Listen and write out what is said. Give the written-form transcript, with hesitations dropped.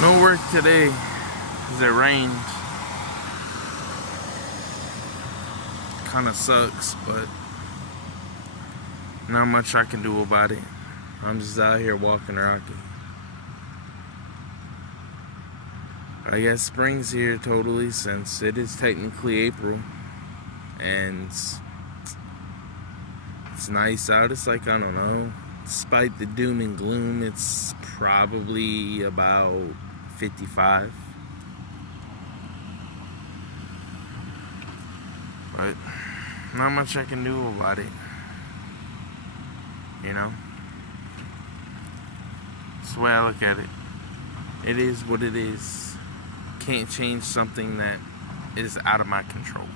No work today because it rained. Kind of sucks, but not much I can do about it. I'm just out here walking Rocky. I guess spring's here totally, since it is technically April. And it's nice out. It's like, I don't know, despite the doom and gloom, it's probably about 55. But not much I can do about it. You know? That's the way I look at it. It is what it is. Can't change something that is out of my control.